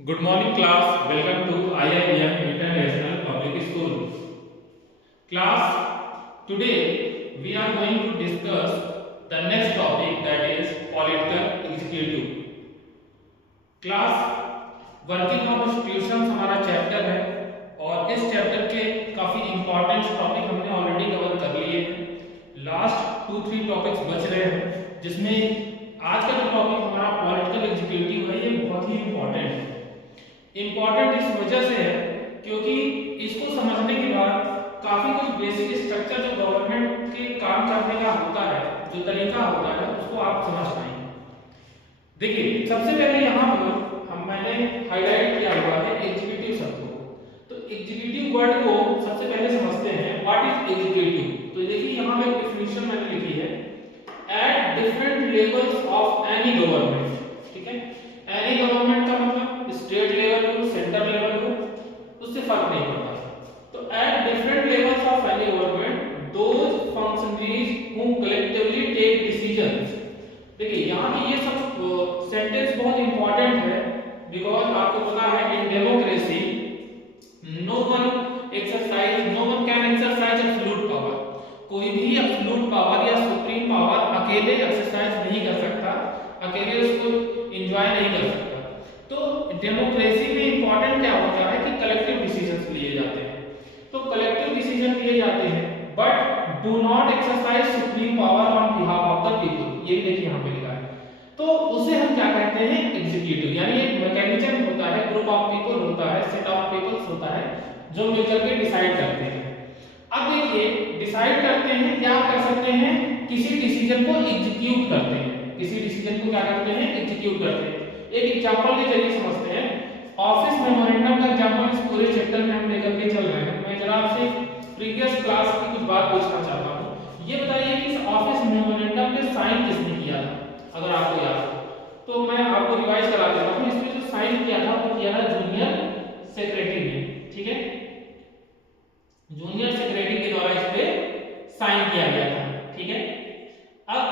Good morning class, welcome to IIM International Public School. Class, today we are going to discuss the next topic, that is political executive. Class, working of institutions हमारा chapter है और इस chapter के काफी important topic हमने already cover कर लिए हैं। लास्ट 2-3 टॉपिक्स बच रहे हैं जिसमें आज का जो टॉपिक हमारा पॉलिटिकल एग्जीक्यूटिव है, ये बहुत ही इंपॉर्टेंट है। इंपॉर्टेंट इस वजह से है क्योंकि इसको समझने के बाद काफी कुछ बेसिक स्ट्रक्चर जो गवर्नमेंट के काम करने का होता है, जो तरीका होता है, उसको आप समझ पाएंगे। देखिए, सबसे पहले यहाँ पर मैंने हाईलाइट किया हुआ है एग्जीक्यूटिव शब्द को। तो एग्जीक्यूटिव वर्ड को सबसे पहले समझते हैं, व्हाट इज एग्जीक्यूटिव। तो देखिए यहाँ पे डेफिनेशन मैंने लिखी है, at different levels of any government. ठीक है, एनी गवर्नमेंट का मतलब स्टेट लेवल हो, सेंटर लेवल हो, उससे फर्क नहीं पड़ता। तो at different levels of any government those functionaries who collectively take decisions. देखिए यहाँ पे ये सब सेंटेंस बहुत इंपॉर्टेंट है बिकॉज आपको पता है in democracy no one can exercise absolute power. कोई भी एब्सोल्यूट पावर या सुप्रीम पावर अकेले एक्सरसाइज नहीं कर सकता, अकेले उसको एंजॉय नहीं कर सकता। तो डेमोक्रेसी में इंपॉर्टेंट क्या होता है कि कलेक्टिव डिसीजंस लिए जाते हैं। तो कलेक्टिव डिसीजन लिए जाते हैं but do not exercise supreme power on behalf of the people. ये देखिए यहाँ पे लिखा है। तो उसे हम क्या कहते हैं, एग्जीक्यूटिव। यानी एक मैकेनिज्म होता है, ग्रुप ऑफ पीपल होता है, सेट ऑफ पीपल्स होता है जो मिलकर के डिसाइड करते हैं। अब देखिए, डिसाइड करते हैं या कर सकते हैं किसी डिसीजन को एग्जीक्यूट करते हैं। किसी डिसीजन को क्या करते हैं, एग्जीक्यूट करते हैं। एक एग्जांपल के जरिए समझते हैं। ऑफिस मेमोरेंडम का एग्जांपल इस पूरे चैप्टर में हम लेकर के चल रहे हैं। मैं जरा आपसे प्रीवियस क्लास की कुछ बात पूछना चाहता हूं। ये बताइए कि इस ऑफिस मेमोरेंडम पे साइन किसने किया था, अगर आपको याद हो तो मैं आपको रिवाइज करा देता हूं। इसमें जो साइन किया था वो किया था जूनियर सेक्रेटरी ने। ठीक है, जूनियर सेक्रेटरी के द्वारा इस पे साइन किया गया था। ठीक है, अब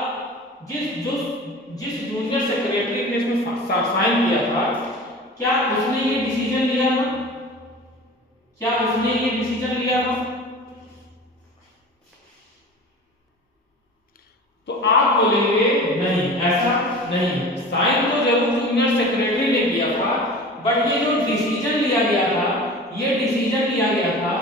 जिस जूनियर सेक्रेटरी ने इसमें साइन किया था, क्या उसने ये डिसीजन लिया था? क्या उसने ये डिसीजन लिया था? तो आप बोलेंगे नहीं, ऐसा नहीं। साइन तो जरूर जूनियर सेक्रेटरी ने किया था बट ये जो डिसीजन लिया गया था, ये डिसीजन लिया गया था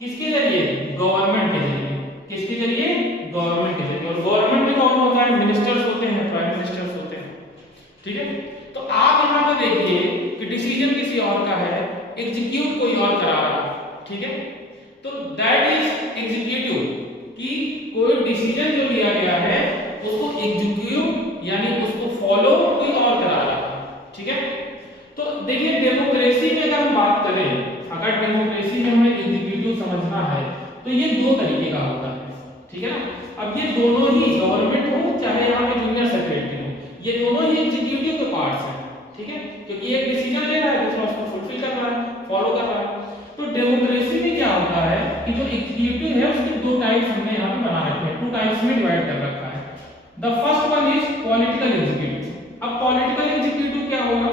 किसके जरिए? गवर्नमेंट के जरिए। किसके जरिए? गवर्नमेंट के जरिए। और गवर्नमेंट में कौन होता है? मिनिस्टर्स होते हैं, प्राइम मिनिस्टर्स होते हैं। ठीक है, तो आप यहां पे देखिए कि डिसीजन किसी और का है, एग्जीक्यूट कोई और करा रहा है। ठीक है, तो दैट इज एग्जीक्यूटिव कि कोई डिसीजन जो लिया गया है उसको एग्जीक्यूट यानी उसको फॉलो कोई और करा रहा है। ठीक है, तो देखिए डेमोक्रेसी में अगर हम बात करें, अगर डेमोक्रेसी में हमें एग्जीक्यूटिव समझना है तो ये दो तरीके का होता है। ठीक है ना, अब ये दोनों ही गवर्नमेंट हो चाहे यहाँ पे जूनियर सेक्रेटरी हो, ये दोनों ही एग्जीक्यूटिव के पार्ट्स हैं। ठीक है, क्योंकि एक डिसीजन ले रहा है, दूसरा उसको फुलफिल कर रहा है, फॉलो कर रहा है। तो डेमोक्रेसी में क्या होता है कि जो एग्जीक्यूटिव है उसके दो टाइप्स हमने यहाँ पे बना रखे हैं, 2 टाइप्स में डिवाइड कर रखा है। The first one is political executive. अब पॉलिटिकल एग्जीक्यूटिव क्या होगा?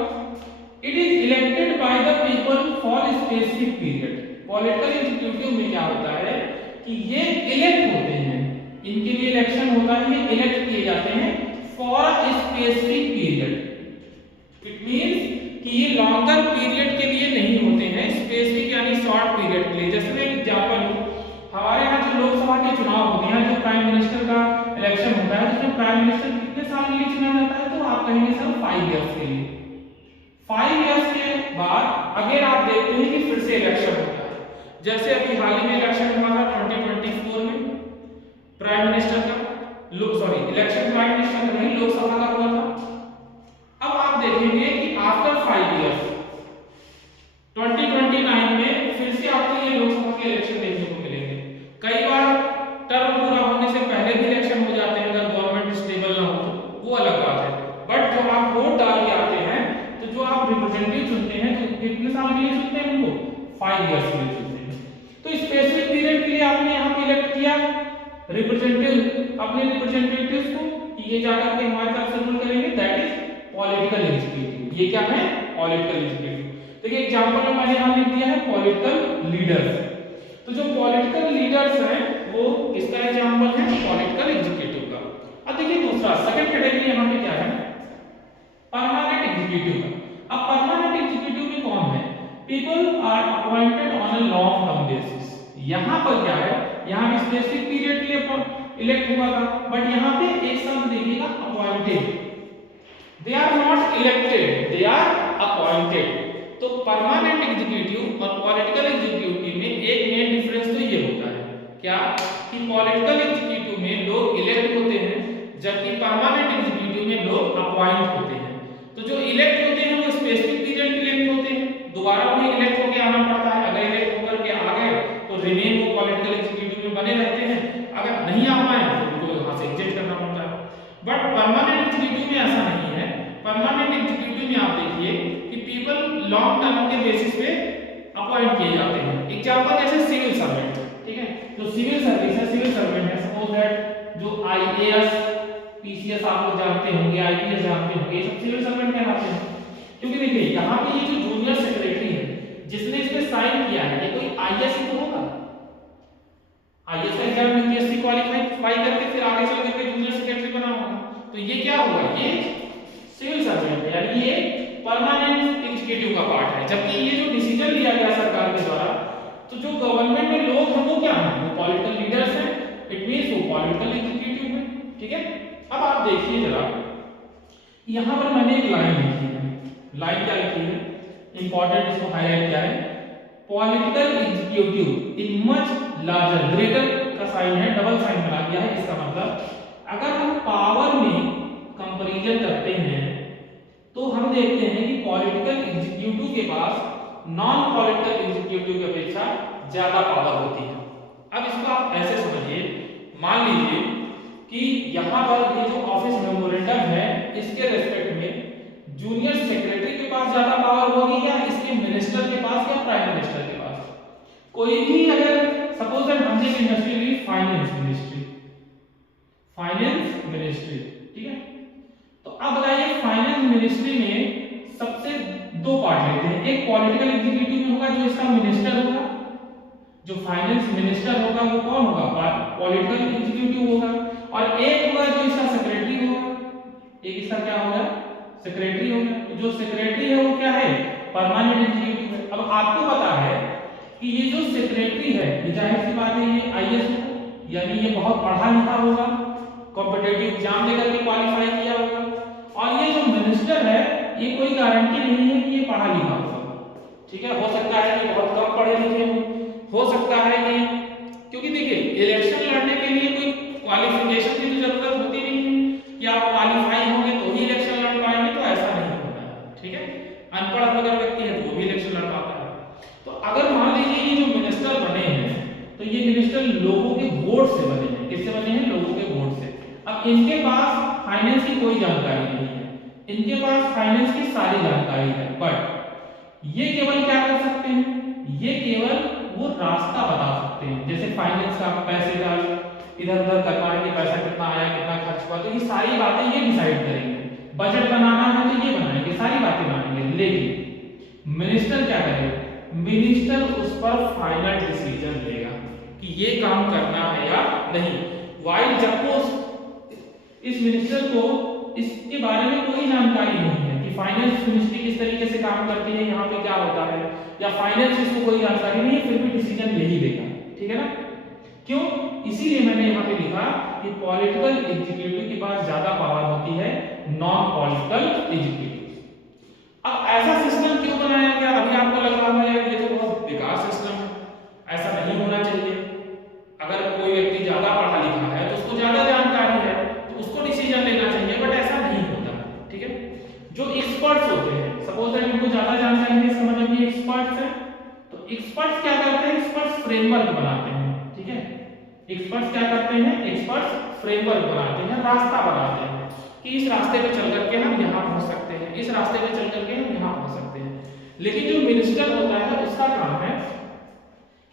It is elected by the people for specific period. Political executive में क्या होता है कि ये इलेक्ट होते हैं, इनके लिए इलेक्शन होता है, ये इलेक्ट किए जाते हैं for a specific period. It means कि ये लॉन्गर पीरियड के लिए नहीं होते हैं, स्पेसिफिक यानी शॉर्ट पीरियड के लिए। जैसे मैं एग्जांपल हूं, हमारे यहाँ जो लोकसभा के चुनाव होते हैं, जो प्राइम मिनिस्टर का इलेक्शन होता है, उसमें प्राइम मिनिस्टर कितने साल के लिए चुना जाता है? तो आप कहेंगे सर 5 इयर्स के लिए। 5 इयर्स के बाद अगर आप देखते हैं कि फिर से इलेक्शन होता है, जैसे अभी हाल ही में इलेक्शन हुआ था 2024 में प्राइम मिनिस्टर का, इलेक्शन प्राइम मिनिस्टर का नहीं, लोकसभा का हुआ था। अब आप देखेंगे कि आफ्टर 5 इयर्स 2029 में फिर से आपको ये लोकसभा के इलेक्शन देखने को मिलेंगे। कई बार टर्म पूरा होने से पहले भी इलेक्शन हो जाते हैं, अगर गवर्नमेंट स्टेबल ना हो तो वो अलग बात है। बट जब आप वोट डाल के आते हैं तो जो आप रिप्रेजेंटेटिव चुनते हैं तो कितने साल के लिए चुनते हैं उनको? 5 इयर्स के लिए चुनते हैं। तो स्पेसिफिक पीरियड के लिए आपने यहाँ पे इलेक्ट किया रिप्रेजेंटेटिव, अपने रिप्रेजेंटेटिव्स को कि ये जाकर के हमारे तरफ से रूल करेंगे, दैट इज पॉलिटिकल एग्जीक्यूटिव। ये क्या है? Political executive. देखिए एग्जांपल में मैंने यहाँ लिख दिया है पॉलिटिकल लीडर्स। तो जो पॉलिटिकल लीडर्स हैं वो किसका एग्जांपल है? पॉलिटिकल एग्जीक्यूटिव का। अब देखिए दूसरा सेकंड कैटेगरी यहाँ पे क्या है? परमानेंट एग्जीक्यूटिव का। अब परमानेंट एग्जीक्यूटिव में कौन है? People are appointed on a long term basis. यहाँ पर क्या है? यहाँ भी स्पेसिफिक पीरियड के लिए इलेक्ट हुआ था, बट यहाँ पे एक शब्द देखिएगा appointed. They are not elected, they are appointed. तो परमानेंट एग्जीक्यूटिव और पॉलिटिकल एग्जीक्यूटिव में एक मेन डिफरेंस तो ये होता है क्या कि पॉलिटिकल एग्जीक्यूटिव में लोग इलेक्ट होते हैं, जबकि परमानेंट एग्जीक्यूटिव में लोग अपॉइंट होते हैं। तो जो इलेक्ट होते हैं वो स्पेसिफिक पीरियड के इलेक्ट होते हैं, दोबारा उन्हें इलेक्ट होकर आना पड़ता है। अगर इलेक्ट होकर के आ गए तो रिमेन वो पॉलिटिकल एग्जीक्यूटिव में बने रहते हैं, अगर नहीं आ पाए तो उनको वहां से एग्जिट करना पड़ता है। बट परमानेंट एग्जीक्यूटिव में ऐसा नहीं है। परमानेंट एग्जीक्यूटिव में आप देखिए कि पीपल लॉन्ग टर्म के बेसिस पे अपॉइंट किए जाते हैं। एग्जांपल जैसे सिविल सर्वेंट, ठीक है, जो सिविल सर्विस है, सिविल सर्वेंट है, सपोज दैट जो आईएएस पीसीएस आप लोग जानते होंगे, आईपीएस जानते होंगे, ये सब सिविल सर्वेंट कहलाते हैं। क्योंकि देखिए यहाँ पे ये जो जूनियर सेक्रेटरी है जिसने इस पे साइन किया है, ये कोई आईएएस ही तो होगा। आईएएस का एग्जाम यूपीएससी क्वालीफाई करके फिर आगे चल करके जूनियर सेक्रेटरी बना होगा। तो ये क्या होगा? ये सिविल सर्वेंट है, यानी ये परमानेंट एग्जीक्यूटिव का पार्ट है। जबकि ये जो डिसीजन लिया गया सरकार के द्वारा, तो जो गवर्नमेंट में लोग हैं वो क्या हैं? वो पॉलिटिकल लीडर्स हैं, इट मींस वो पॉलिटिकल एग्जीक्यूटिव है। ठीक है, अब आप देखिए जरा, यहाँ पर मैंने एक लाइन लिखी है। लाइन क्या लिखी है? इंपॉर्टेंट, इसको हाईलाइट क्या है? Political executive in much larger, greater का साइन है, डबल साइन बना दिया है। इसका मतलब अगर हम पावर में कंपैरिजन करते हैं तो हम देखते हैं कि पॉलिटिकल एग्जीक्यूटिव के पास नॉन पॉलिटिकल एग्जीक्यूटिव की अपेक्षा ज्यादा पावर होती है। अब इसको आप ऐसे समझिए, मान लीजिए कि यहाँ पर ये जो ऑफिस मेमोरेंडम है, इसके रेस्पेक्ट में जूनियर सेक्रेटरी के पास ज्यादा पावर होगी या इसके मिनिस्टर के पास या प्राइम मिनिस्टर के पास? कोई भी अगर सपोज दैट हमने इंडस्ट्री ली फाइनेंस मिनिस्ट्री, फाइनेंस मिनिस्ट्री, ठीक है, तो अब बताइए फाइनेंस मिनिस्ट्री में सबसे दो पार्ट लेते हैं। एक पॉलिटिकल एग्जीक्यूटिव होगा जो इसका मिनिस्टर होगा, जो फाइनेंस मिनिस्टर होगा वो कौन होगा? पॉलिटिकल एग्जीक्यूटिव होगा। और एक होगा जो इसका सेक्रेटरी होगा, एक इसका क्या होगा? सेक्रेटरी होगा। तो जो सेक्रेटरी है वो क्या है? परमानेंट एग्जीक्यूटिव है। अब आपको पता है कि ये जो सेक्रेटरी है, ये जाहिर सी बात है ये आईएएस होगा, यानी ये बहुत पढ़ा लिखा होगा, कॉम्पिटिटिव एग्जाम देकर के क्वालिफाई किया होगा। और ये जो मिनिस्टर है ये कोई गारंटी नहीं है कि ये पढ़ा लिखा होगा। ठीक है, हो सकता है कि बहुत कम पढ़े लिखे हो सकता है कि, क्योंकि देखिए इलेक्शन लड़ने के लिए कोई क्वालिफिकेशन की तो जरूरत होती नहीं है कि आप क्वालिफाई होंगे तो ही इलेक्शन लड़ पाएंगे, तो ऐसा नहीं होता है। ठीक है, अनपढ़ अगर व्यक्ति है तो वो भी इलेक्शन लड़ पाता है। तो अगर मान लीजिए ये जो मिनिस्टर बने हैं तो ये मिनिस्टर लोगों के वोट से बने हैं। किससे बने हैं? लोगों के वोट से। अब इनके पास फाइनेंस की कोई जानकारी नहीं है, इनके पास फाइनेंस की सारी जानकारी है, बट ये केवल क्या कर सकते हैं? ये केवल वो रास्ता बता सकते हैं। जैसे फाइनेंस का पैसे का इधर उधर करना है कि पैसा कितना आया कितना खर्च हुआ, तो ये सारी बातें ये डिसाइड करेंगे। बजट बनाना है तो ये बनाएंगे, सारी बातें बनाएंगे। लेकिन मिनिस्टर क्या करेगा? मिनिस्टर उस पर फाइनल डिसीजन लेगा कि ये काम करना है या नहीं। वाइल जब वो इस मिनिस्टर को इसके बारे में कोई जानकारी नहीं है कि फाइनेंस मिनिस्ट्री किस तरीके से काम करती है, यहाँ पे क्या होता है, या फाइनेंस इसको कोई जानकारी नहीं है, फिर भी डिसीजन यही लेगा। ठीक है ना? क्यों? इसीलिए मैंने यहाँ पे लिखा कि पॉलिटिकल एग्जीक्यूटिव के पास ज्यादा पावर होती है नॉन पॉलिटिकल एग्जीक्यूटिव। अब ऐसा सिस्टम क्यों बनाया गया? अभी आपको लग रहा है यार ये तो बहुत बेकार सिस्टम है, ऐसा नहीं होना चाहिए। अगर कोई व्यक्ति ज्यादा पढ़ा लिखा है तो उसको ज्यादा जानकारी है तो उसको डिसीजन लेना चाहिए, बट ऐसा नहीं होता। ठीक है, जो एक्सपर्ट्स होते हैं, सपोज दैट इनको ज्यादा जानकारी है, इसका मतलब ये एक्सपर्ट्स हैं, तो एक्सपर्ट्स क्या करते हैं? एक्सपर्ट्स फ्रेमवर्क बनाते हैं। ठीक है, एक्सपर्ट्स क्या करते हैं? एक्सपर्ट्स फ्रेमवर्क बनाते हैं, रास्ता बनाते हैं कि इस रास्ते पे चल करके हम यहाँ पहुंच सकते हैं, इस रास्ते पे चल करके हम यहाँ पहुंच सकते हैं। लेकिन जो मिनिस्टर होता है उसका काम है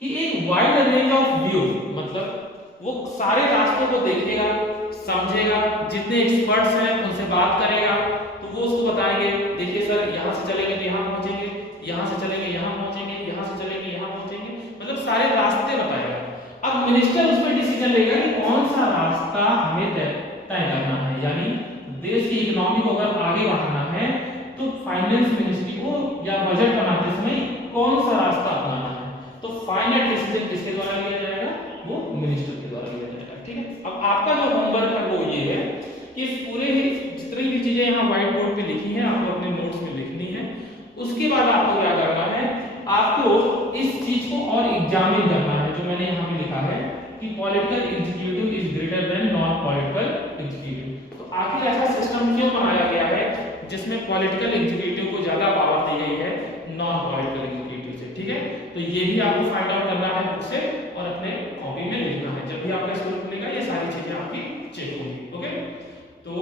कि एक वाइड रेंज ऑफ व्यू, मतलब वो सारे रास्तों को देखेगा, समझेगा, जितने एक्सपर्ट्स हैं उनसे बात करेगा, तो वो उसको बताएंगे, देखिए सर यहाँ से चलेंगे तो यहाँ पहुंचेंगे, यहाँ से चलेंगे यहाँ पहुंचेंगे, यहाँ से चलेंगे यहाँ पहुंचेंगे, मतलब सारे रास्ते बताएगा। अब मिनिस्टर उसमें डिसीजन लेगा कि कौन सा रास्ता हमें तय करना है, यानी देश की इकोनॉमी को अगर आगे बढ़ाना है तो फाइनेंस मिनिस्ट्री को या बजट बनाते समय कौन सा रास्ता अपनाना है, तो फाइनल डिसीजन किसके द्वारा लिया जाएगा, वो मिनिस्टर के द्वारा लिया जाएगा। ठीक है, अब आपका जो होमवर्क है वो ये है कि इस पूरे ही जितनी भी चीजें यहाँ व्हाइट बोर्ड पे लिखी हैं आपको अपने नोट्स में लिखनी है। उसके बाद आपको क्या करना है, आपको इस चीज को और एग्जामिन करना है, जो मैंने यहाँ पे लिखा है कि political executive is greater than non political executive. तो आखिर ऐसा सिस्टम क्यों बनाया गया है जिसमें पॉलिटिकल एग्जीक्यूटिव को ज्यादा पावर दी गई है नॉन पॉलिटिकल एग्जीक्यूटिव से। ठीक है, तो ये भी आपको फाइंड आउट करना है बुक से और अपने कॉपी में लिखना है। जब भी आपका स्कूल खुलेगा ये सारी चीजें आपकी चेक होगी। ओके, तो